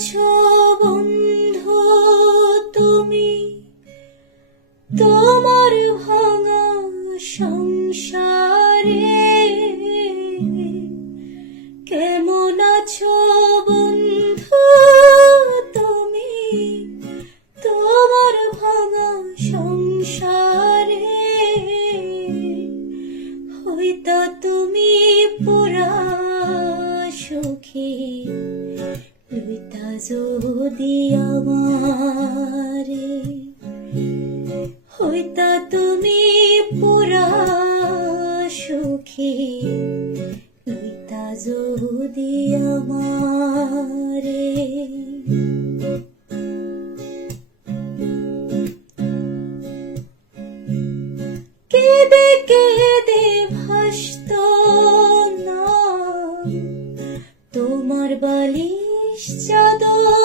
আছো বন্ধু তুমি, তোমার ভাঙা সংসারে? কেমন আছো বন্ধু তুমি, তোমার ভাঙা সংসারে? হইতা তুমি পুরা সুখী, লইতা যদি আমারে। হইতা তুমি পুরা সুখী, লইতা যদি আমারে। কেঁদে কেঁদে ভাসত না তোমার বালিশ চাদর,